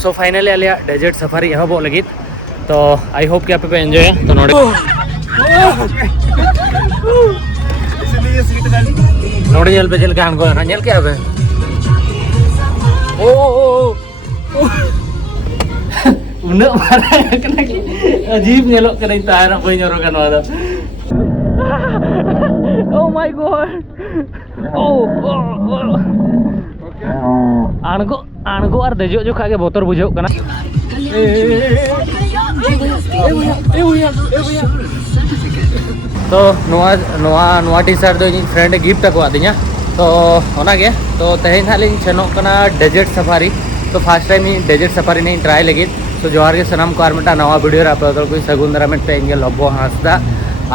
सो finally Alia desert safari एहब लगी तो आई होप कि आप पे एंजॉय तो नोड़े नोड़े पे चल के आंगो ना नेल के आबे ओ उन्ना मारा कना कि अजीब नेलो कना तारा बई नरो कना दा ओ माय गॉड ओ आंगो आंगो और देजो जो खागे बोतर बुझो कना तो नोआ टी शर्ट दो फ्रेंड गिफ्ट को आदिया तो ओनागे तो तेहेन हालिंग सेनो कना डेजर्ट सफारी तो फर्स्ट टाइम ही डेजर्ट सफारी नहीं ट्राई लगी तो जोहार के सनाम को मिटा नवा वीडियो रे आपे कोई सगुन दाराम पे इंगे लब्बो हासदा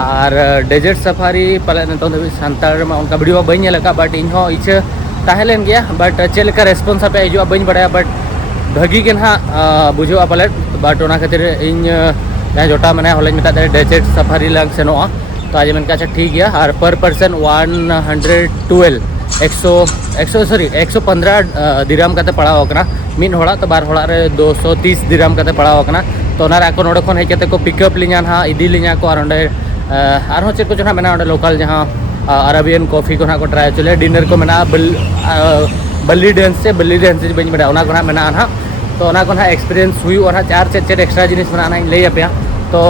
और डेजर्ट सफारी पले नतो सानतार में उनका वीडियो बई नेलका बट इन हो इच्छा ताहेलेन गया बट चेलका रेस्पॉन्स पे हिजुआ बई बड़ा बट भागी के ना बुझा पले बट ओना खातिर इन जहाँ जोटा मैंने हॉलेज मेता डेजर्ट सफारी लग सेनोआ तो आज मैंने अच्छा ठीक गया और पर पर्सन 115 दिराम का पड़ा मिन होड़ा तो बार होड़ा रे 230 दिराम का पड़ा तो नोड़े खन हेजते को पिकअप लिया ना इदी लिया को और चेक को मेना लोकल जहाँ अरबियन कॉफी को ना को ट्राई चले डिनर को मेना बल्ली डांस से बी बड़ा को मेना ना तो एक्सपीरियंस हुई और चार चेक एक्सट्रा जिनिस मेना लैया पे तो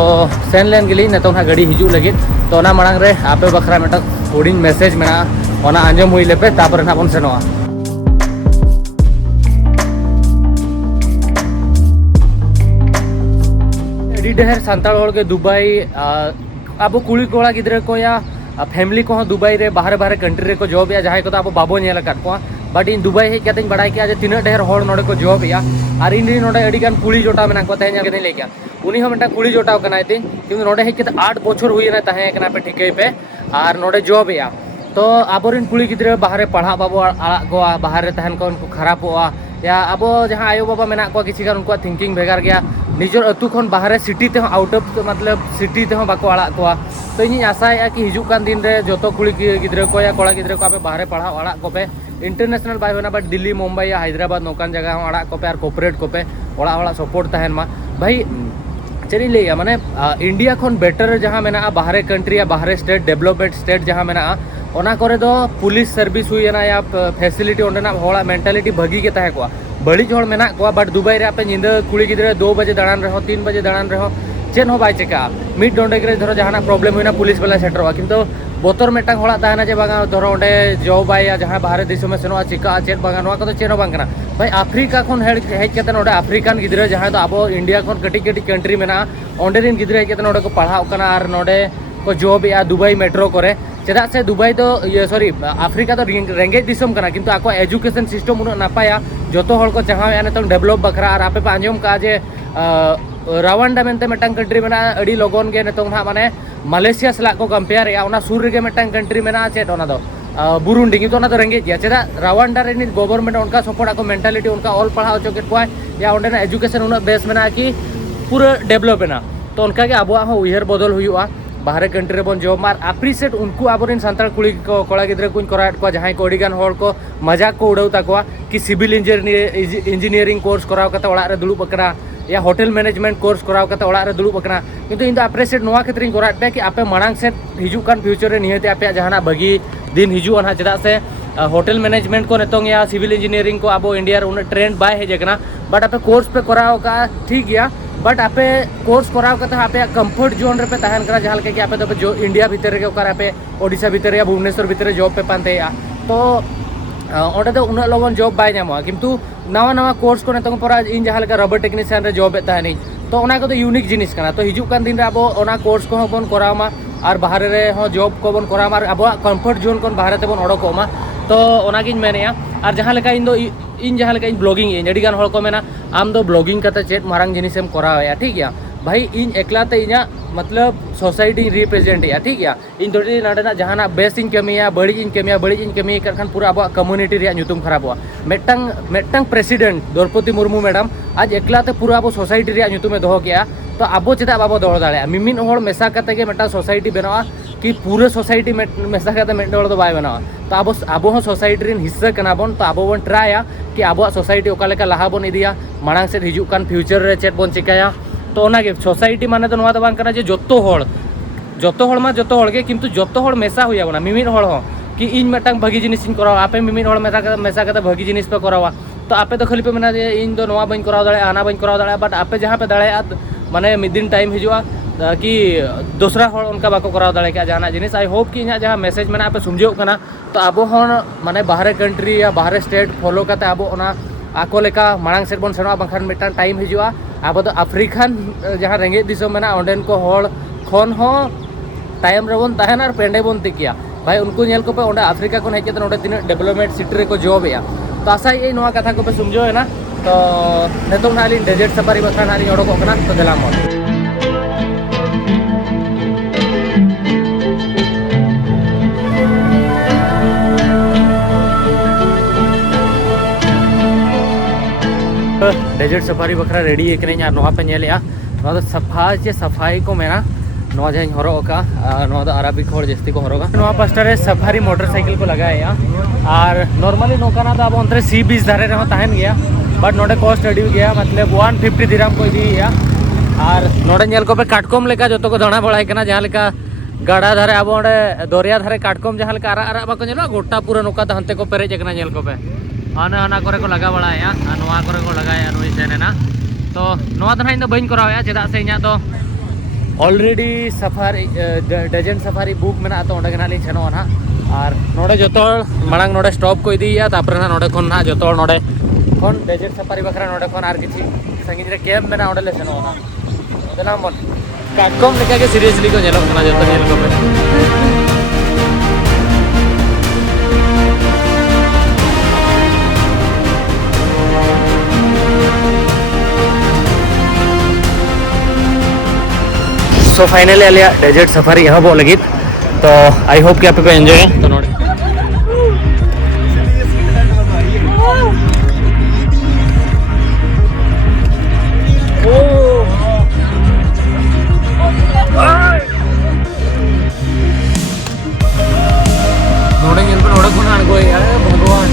सेन लेन गली नित गाड़ी हिजू लगे तो मांग रे आपे बखरा मिटा हुडी मेसेज मेना आंजम हुई लेपे तापर ना बन सेनोआ ढेर सानताड़ हड़ के दुबई अब कुड़ी कोड़ा गिद्रे को या फैमिली को दुबई रे बाहर बाहर कंट्री रे को जॉब या जहाँ को अब बाबो नेल अकाद को बट इन दुबई हेज कते बड़ा किया तीना ढेर हड़ नोडे को जॉब या और इन नोडे अड़ीगान कुड़ी जोटा मेना को तेज लै गया उनी हो मेटा कुड़ी जोटाव कनाय तीन क्योंकि नोडे हेज कते 8 बछर हुईना तहे कना पे ठिकै पे और नोडे जॉब या तो आबोरिन कुड़ी गिद्रे बाहर पढ़ा बाबो आड़ा को बाहर तहन को उनको खराबोआ या अब जहाँ आयो बाबा मेना को किसी उनको थिंकिंग भेगार गया निजर अतु खन बाहर सिटी ते आउट ऑफ मतलब सिटी ते बाको आड़ा को तो इन आशाया कि हिजू कान दिन रे जोतो कुड़ी गिद्रे को या कोड़ा गिद्रे को आपे बाहर पढ़ा आड़ा को पे इंटरनेशनल बाय होना बट दिल्ली मुंबई या हैदराबाद नौकान जगह आड़ा को पे और कॉर्पोरेट को पे ओड़ा सपोर्ट तहन मा भाई चली लैया माने इंडिया खन बेटर जहाँ मेना बाहर कंट्री या बाहर स्टेट डेवलपमेंट स्टेट जहाँ मेना ओना करे दो पुलिस सर्विस हुईना या फैसिलिटी ओंडेना होड़ा मेंटालिटी भागी के तहे को बड़ी हड़ मेना को बट दुबई रे आपे निंदा कुड़ी गिद्रे 2 बजे दाड़ान रहो 3 बजे दाड़ान रहो चेन हो बाय चेका मिड डोंडे के धरो जहाना प्रॉब्लम हुईना पुलिस वाला सेटरवा किंतु बोतर मेटा होड़ा ताना जे बागा धरो ओंडे जॉब आय या जहां बाहर देश में सेनोआ चिका चेक बागा नोआ को चेनो बांग कना भाई अफ्रीका खन हेज कते नोडे अफ्रीकान गिद्रे जहां तो अब इंडिया खन कटी कटी कंट्री मेना ओंडे रिन गिद्रे हेज कते नोडे को पढ़ाओ कना और नोडे को जॉब या दुबई मेट्रो करे चेदा से दुबई तो ये सॉरी अफ्रीका तो रेंगेज दिसम कना किंतु आको एजुकेशन सिस्टम उन नापाया जोतो हड़ को चाहा नित डेवलप बखरा और आपे आंजम का जे रावांडा मेनते मेटांग कंट्री मेना अड़ी लगन के नित ना माने मलेशिया सला को कंपेयर या ओना सुर रे मेटांग कंट्री मेना चेट ओना दो बुरुंडी किंतु ओना तो रेंगेज गया चेदा रावांडा रे नि गवर्नमेंट उनका सपोर्ट आको मेंटालिटी उनका ऑल पढ़ाओ चोकेट को या ओंडे ना एजुकेशन उन बेस मेना कि पूरा डेवलप ना तो उनका के आबो हो उयहर बदल हुआ बाहर कंट्री बन जॉब मार एप्रिसिएट उनको आबोरिन सानताड़ कुड़ी को कोड़ा गिद्रे को कराएट को जहां को अड़ीगान हड़ को मजाक को उड़ाव ताकोआ कि सिविल इंजीनियरिंग कोर्स कराव कते ओड़ा रे दुड़ुब अकना या होटल मैनेजमेंट कोर्स कराव कते ओड़ा रे दुड़ुब अकना किंतु इन एप्रिसिएट नोआ क्षेत्र कराएट पे कि आपे मांग से हिजू कान फ्यूचर रे निहते आपे जहाना बगी दिन हिजू ना चेदा से होटल मैनेजमेंट को नितोंग या सिविल इंजीनियरिंग को अब इंडिया रे उन ट्रेंड बाय हेजना बट आपे कोर्स पे कराव का ठीक गया बट आपे कोर्स कराव कते आपे कंफर्ट जोन रे पे तहन करा जहां के आपे तो जो इंडिया भीतर रे ओकर आपे ओडिशा भीतर या भुवनेश्वर भीतर जॉब पे पानते तो ओंडे तो उन लगन जॉब बाय नामो किंतु नवा नवा कोर्स को नितोंग परा इन जहां लेका रबर टेक्नीशियन रे जॉब तहनी तो ओना को तो यूनिक जिनिस कना तो हिजू कान दिन रे अब ओना कोर्स को बन करावमा और बाहर रे हो जॉब को बन करावमा और अब कंफर्ट जोन कोन बाहर ते बन ओडोकोमा तो ओना गिन मेनेया और जहां लेका इन जहां लेका इन ब्लॉगिंग इन अड़ीगान हड़ को मेना आम दो ब्लॉगिंग करते चेट मारंग जिनिसम कराया ठीक है भाई इन एकलाते इना मतलब सोसाइटी रिप्रेजेंट ठीक है इन थोड़ी नाडेना जहाना बेस इन कमिया बड़ी इन कमी खान पूरा अब कम्युनिटी रे नुतुम खराबोआ मेटंग प्रेसिडेंट द्रौपदी मुर्मू मैडम आज एकलाते पूरा अब सोसाइटी रे नुतुमे दोहो किया तो अब चेदा बाबो दौड़ दाड़े मिमिन हड़ मेसा करते के मेटा सोसाइटी बनावा कि पूरे सोसाइटी मेसा करते मेट हड़ दो बाय बनावा तो अब सोसाइटी रेन हिस्सा कना बोन तो अब बोन ट्राया कि अब सोसाइटी ओका लेका लाहा बोन इदिया मांग से हिजुक कान फ्यूचर रे चेक बोन चिकाया तो ओनागे सोसाइटी माने तो नवा दो बांग कना जे जोतो होड़ मा जोतो होड़ के किंतु जोतो होड़ मेसा हुया बना मिमिर होड़ हो कि इन मेटांग भागी जिनिस इन करावा आपे मिमिर होड़ मेसा कते भागी जिनिस पे करावा तो आपे तो खाली पे मेना जे इन दो नवा बन कराव दाड़े आना बन कराव दाड़े बट आपे जहां पे दाड़े माने मिद दिन टाइम हिजुआ कि दूसरा होड़ उनका बाको कराव दाड़े के जाना जिनिस आई होप कि इना जहां मैसेज मेना आपे समझो कना तो अब होन माने बाहरे कंट्री या बाहरे स्टेट फॉलो करते अब ओना आको लेका मांग सेट बोन सेनवा बंखान मिटान टाइम हिजुआ अब तो अफ्रीकान जहां रेंगे दिसो मेना ओंडेन को होड़ खन हो टाइम रे बोन तहन और पेंडे बोन तिकिया भाई उनको नेल को पे ओंडे अफ्रीका को हेज ओंडे तीन डेवलपमेंट सिटी रे को जॉब या तो आशा ये नवा कथा को पे समझो है ना तो नेतो नाली डेजर्ट सफारी बखरा नाली ओडो को कना तो देला मो डेजर्ट सफारी बखरा रेडी है कि नवा पे नेलिया नवा तो सफा चे सफाई को मेना नवा जहां हरोका नवा तो अरबिक होड़ जस्ती को हरोगा नवा पास्टा रे सफारी मोटरसाइकिल को लगाया और नॉर्मली नोकाना तो अब अंतरे सी बीच धारे रहो तहन गया बट नोडे कॉस्ट अड़ी गया मतलब 150 दिराम को इदी गया और नोडे नेल को पे काटकोम लेका जो तो को दाणा बड़ाई कना जहां लेका गाड़ा धारे अब ओंडे दरिया धारे काटकोम जहां लेका आरा बाको नेलो गोटा पूरा नोका हंते को पेरेज एकना नेल को पे आना करे को लगा बड़ाया नवा करे को लगाया नुई सेनेना तो नवा तो इन बइन कराया चेदा से इना तो already safari desert safari book मेना तो ओंडे गना लिन सेनो ना और नोडे जोतो मांग नोडे स्टॉप को इदिया तापर ना नोडे खन ना जोतो नोडे खन डेजर्ट सफारी बखरा नोडे खन आर किछि संगीन रे कैम्प मेना ओंडे ले सेनो ना ओदना मन काटकोम लेका के सीरियसली को नेलो ना जोतो नेल को पे so finally Alia desert safari यहाँ बो लगी तो आई होप कि आप पे एंजॉय है तो नोड़े नोड़े को ना अनगो यार भगवान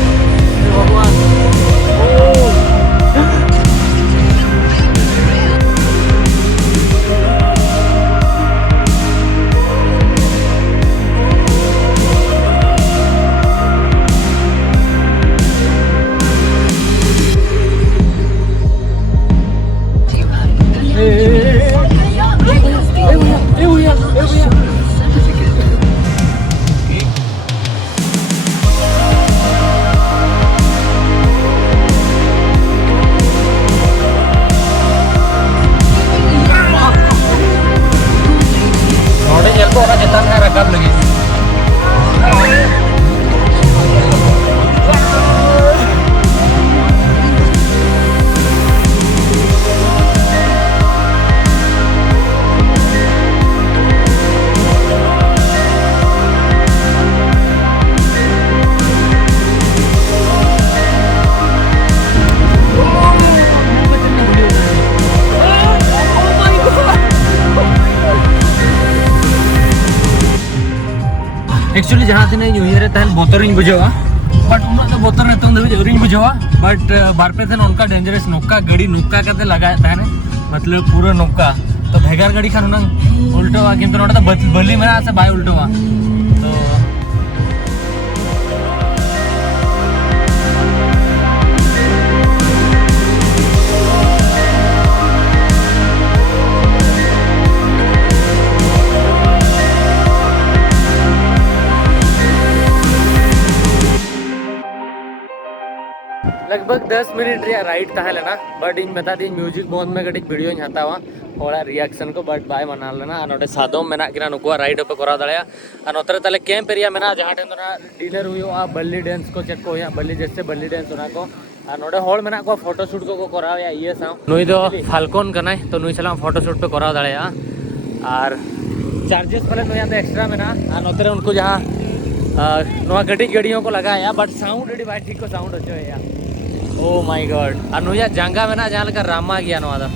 एक्चुअली जहाँ तीन न्यू ईयर तहन बोतर बुझा बट उन तो बोतर नितों धबी बुझा बट बारपे दिन उनका डेंजरस नौका गाड़ी नौका लगाए तहने मतलब पूरा नौका तो भेगार गाड़ी खान उल्टोवा किंतु नोडे तो बली मेना से बाय उल्टोवा तो लगभग 10 मिनट रे राइड तहे लेना बट इन बता दी म्यूजिक बहुत में गटिक वीडियो हतावा होड़ा रिएक्शन को बट बाय मना लेना नोडे सादोम मेना किना नुकुआ राइड पे करा दड़या आ नोतरे तले कैंप एरिया मेना जहां ठेन ना डिनर हुयो बल्ली डांस को चेक को या बल्ली जैसे बल्ली डांस उना को आ नोडे होड़ मेना को फोटो शूट को कराव या ये सा नुई दो फाल्कन कनाय तो नुई सला फोटो शूट पे करा दड़या और चार्जेस वाले नुई तो एक्स्ट्रा मेना आ नोतरे उनको जहां नोआ गटी गाड़ियों को लगाया बट साउंड एडी बाय ठीक को साउंड अच्छो है या ओ माय गॉड आ नुया जांगा मेना जहां लका रामा गया नोआ दा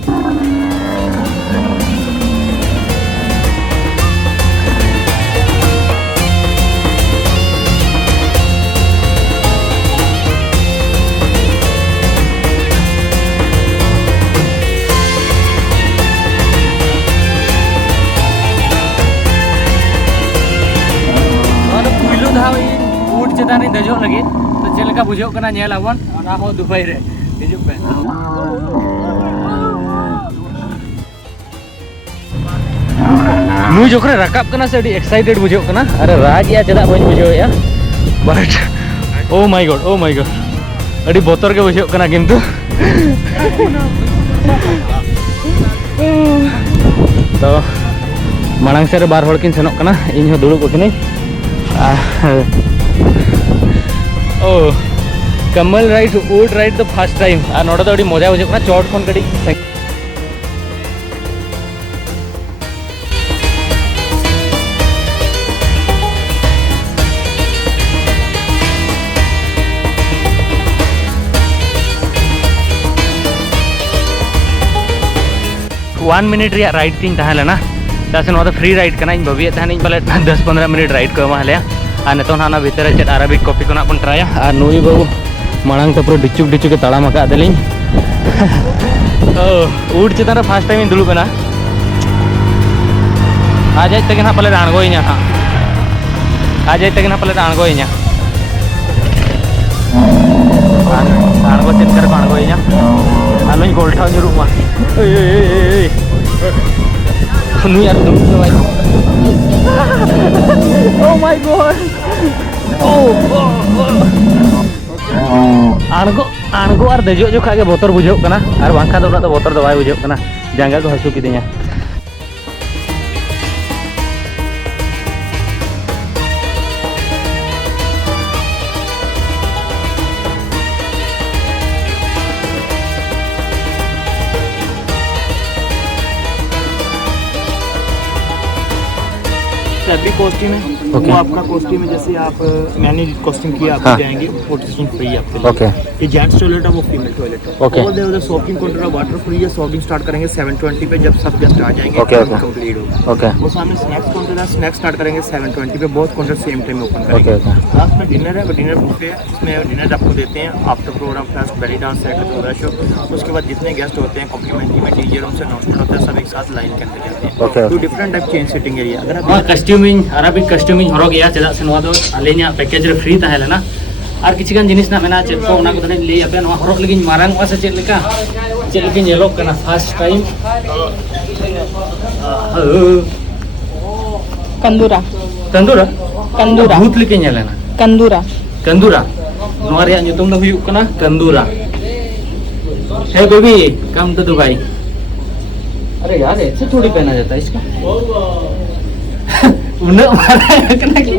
ᱞᱤᱧ ᱫᱮᱡᱚᱜ ᱞᱟᱹᱜᱤᱫ ᱛᱚ ᱪᱮᱫ ᱞᱮᱠᱟ ᱵᱩᱡᱷᱟᱹᱜ ᱠᱟᱱᱟ ᱧᱮᱞ ᱟᱵᱚᱱ ᱚᱱᱟ ᱦᱚᱸ ᱫᱩᱵᱟᱭ ᱨᱮ ᱦᱤᱡᱩᱜ ᱯᱮ ᱱᱩᱭ ᱡᱚᱠᱷᱚᱱ ᱨᱟᱠᱟᱵ ᱠᱟᱱᱟ ᱥᱮ ᱟᱹᱰᱤ ᱮᱠᱥᱟइटेड ᱵᱩᱡᱷᱟᱹᱜ ᱠᱟᱱᱟ ᱟᱨ ᱨᱟᱜᱮᱜᱼᱟ ᱪᱮᱫᱟᱜ ᱵᱟᱹᱧ ᱵᱩᱡᱷᱟᱹᱣᱮᱜᱼᱟ ᱵᱟᱴ ᱳ माय गॉड ᱟᱹᱰᱤ ᱵᱚᱛᱚᱨ ᱜᱮ ᱵᱩᱡᱷᱟᱹᱜ ᱠᱟᱱᱟ ᱠᱤᱱᱛᱩ तो मांग से बार हड़ किन सेनोग कना इन हो दुड़ुब अकनी ओ कमल राइड ऊट राइड द फर्स्ट टाइम और नोडे तो अड़ी मजा बुझे कना चोट खन कड़ी 1 मिनट राइड तीन तहलेना से फ्री राइड करना भाभी तहन पाले 10-15 मिनट राइड को एमा हले और नित ना भीतर चेक अरबिक कॉफी को बन ट्राया और नुई बाबू मांग तो पूरा डिचुक डिचुक ताड़ाम अकादली ऊट चितान फास्ट टाइम दुड़ूबना आज हज तक पाले आड़गोइना हाँ आज हज तक पाले आड़गोइना आड़गो चेक कर आड़गोइना आलों गोल्ठा जुरुमा नुई यार ओह माय गॉड आड़गो आड़गो और देजो जो खागे बोतर बुझो कना और बांखा तो बोतर तो बाय बुझो कना जांगा को हसू किदिया फैब्रिक कॉस्ट्यूम है वो आपका कॉस्ट्यूम है जैसे आप मैंने कॉस्ट्यूम किया आप जाएंगे फोटो फ्री आपके लिए ये जेंट्स टॉयलेट है वो फीमेल टॉयलेट है और उधर शॉपिंग काउंटर है वाटर फ्री है शॉपिंग स्टार्ट करेंगे 7:20 पे जब सब गेस्ट आ जाएंगे कंप्लीट होगा वो सामने स्नैक्स काउंटर है स्नैक्स स्टार्ट करेंगे 7:20 पे बहुत काउंटर सेम टाइम ओपन करेंगे लास्ट में डिनर है डिनर बुफे है इसमें डिनर आपको देते हैं after programme first belly dance set होगा शो उसके बाद जितने गेस्ट होते हैं कॉम्प्लीमेंट्री में डीजे रूम से अनाउंसमेंट होता है सब एक साथ लाइन के अंदर जाते हैं तो different type change sitting area अगर आप कस्ट्यूमिंग अरबिक कस्ट्यूमिंग हरग गया चेदा से नवा दो आलेना पैकेज रे फ्री तहलेना और किछगान जिनिस ना मेना चेक को ओना को तने ले आपे नवा हरग लगिन मारांग वा से चेक लेका नेलोक कना फर्स्ट टाइम कंदूरा कंदूरा कंदूरा भूत लेके नेलेना कंदूरा कंदूरा नवा रे nyutum दा हुयु कना कंदूरा हे बेबी कम टू दुबई अरे यार ऐसे थोड़ी पहना जाता है इसका उन्हें मारा कना कि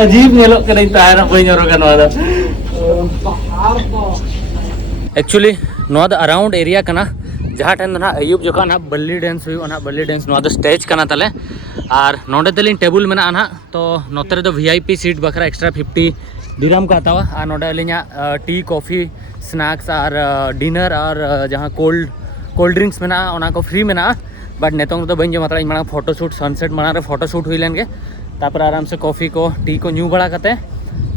अजीब नेलो कना तारा बई नरो कना एक्चुअली नोद अराउंड एरिया कना जहाँ ठन ना अयुब जोखा ना बल्ली डांस हुई ना बल्ली डांस नोद स्टेज कना तले और नोडे तलिन टेबल में ना तो नोते दो वीआईपी सीट बखरा एक्स्ट्रा 50 दिराम का हतावा और नोडे अलिना टी कॉफी स्नैक्स और डिनर और जहाँ कोल्ड ड्रिंक्स में ना को फ्री में ना बट नेतों तो बन जमा मांग फोटोशूट सनसेट मांग फोटोशूट हुई लेन तापर आराम से कॉफी को टी को न्यू बड़ा करते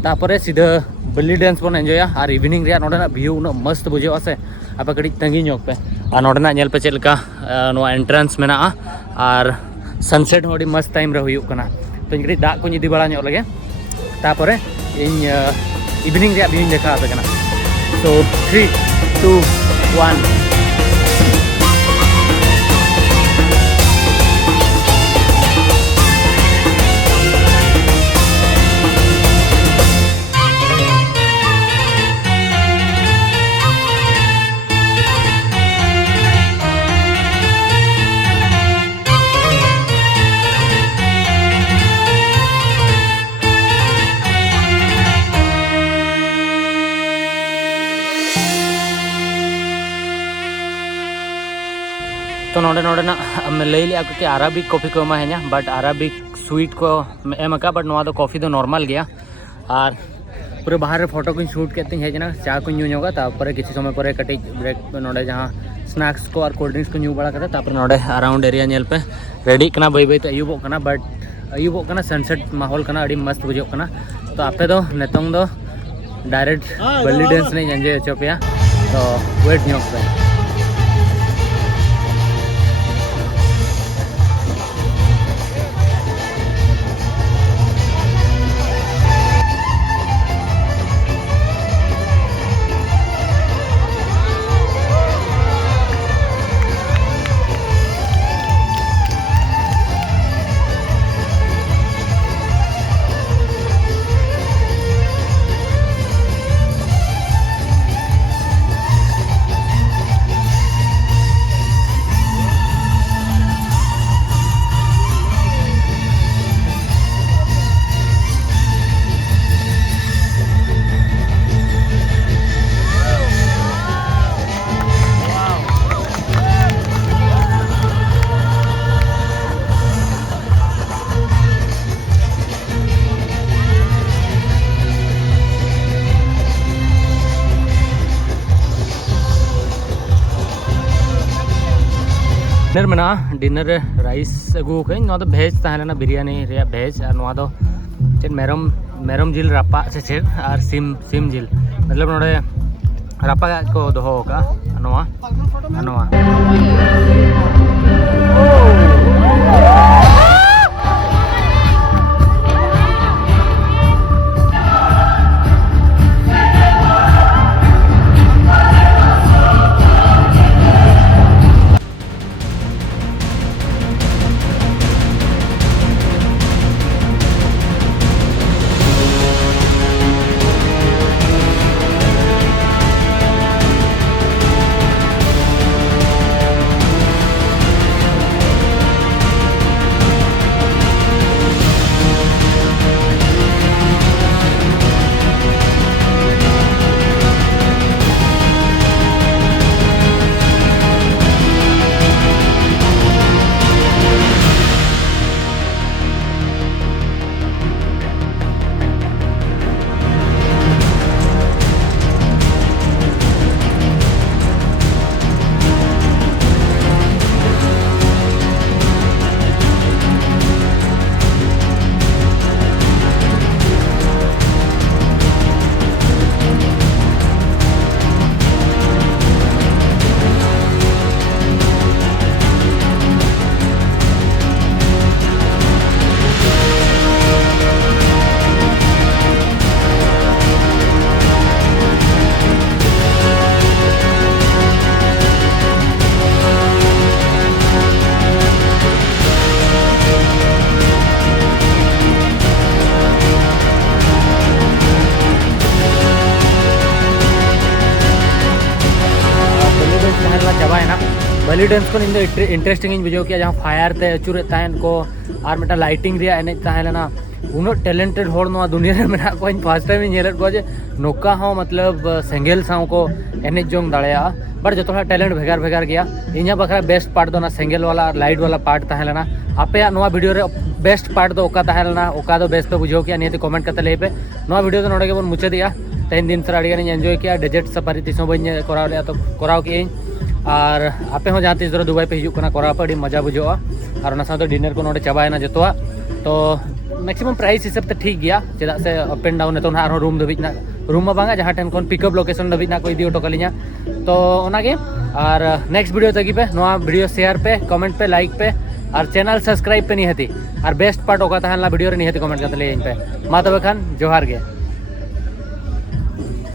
तापर सीधा बल्ली डांस बन एंजॉया और इवनिंग रे नोडे व्यू उन मस्त बुझे से आप कड़ी तंगी नोक पे और नोडे नेल पे चेक एंट्रेंस में और सनसेट हो मस्त टाइम रे हुयु कना तो कड़ी दा को इदी बड़ा नोक लगे तापर इन इवनिंग रे व्यू देखा पे कना तो 3, 2, 1 तो नोडे ना लई लिया कि अरबिक कॉफ़ी को एमा है बट अरबिक स्वीट को एम का बट नवा कॉफ़ी तो नॉर्मल गया और पूरे बाहर फोटो को शूट करते हेजना चा को न्यूगा तापर किसी समय पर कटी ब्रेक नोडे जहाँ स्नैक्स को और कोल्ड ड्रिंक्स को न्यू बड़ा करते तापर नोडे अराउंड एरिया नेल पे रेडी कना बै बै अयुबो कना बट अयुबो कना सनसेट माहौल कना अड़ी मस्त बुझो कना तो आपे दो नेतों दो डायरेक्ट बल्ली डांस नहीं एंजॉय होचो पे तो वेट न्योक पे डिनर में डिनर राइस अगू कई भेज तहना बिरयानी रे भेज और चेक मेरम जिल रापा से चेक और सिम जिल मतलब नोड़े रापा को दोहो का अनवा चाबाना बली डांस को इंटरेस्टिंग बुझे कि जहाँ फायर ते अचूरे तहन को और मिटा लाइटिंग रे एने तहलेना उन टैलेंटेड होड़ नवा दुनिया रे मेना को फर्स्ट टाइम नेलत को जे नोका हो मतलब सेंगेल साव को एने जोंग दाड़या बट जो थोड़ा टैलेंट भेगार भेगार गया इना बखरा बेस्ट पार्ट दो ना सेंगेल वाला और लाइट वाला पार्ट तहलेना आपे नवा वीडियो रे बेस्ट पार्ट दो ओका तहलेना ओका दो बेस्ट पे बुझो कि नियति कमेंट करते ले पे नवा वीडियो तो नोडे के बन मुचे दिया तेन दिन सर अड़ी एंजॉय किया डेजर्ट सफारी तीसों बन कराव लिया तो कराव कि और आपे हो जहाँ तीस दर दुबई पे हिजुकना कराव पे मजा बुझोआ और ना साथ डिनर को नोडे चाबायना जतवा तो मैक्सिमम प्राइस हिसाब से ठीक गया चेदा से अप एंड डाउन तो ना रूम धाबिजना रूम में बांगा जहाँ टेन पिकअप लोकेशन धाबिजना को इदी ओटो कलिया तो ओनागे और नेक्स्ट वीडियो तक पे नवा वीडियो शेयर पे कमेंट पे लाइक पे और चैनल सब्सक्राइब पे नहीं हती और बेस्ट पार्ट ओका तहला वीडियो रे नहीं हती कमेंट करते ले पे मा तबे खान जोहार गे।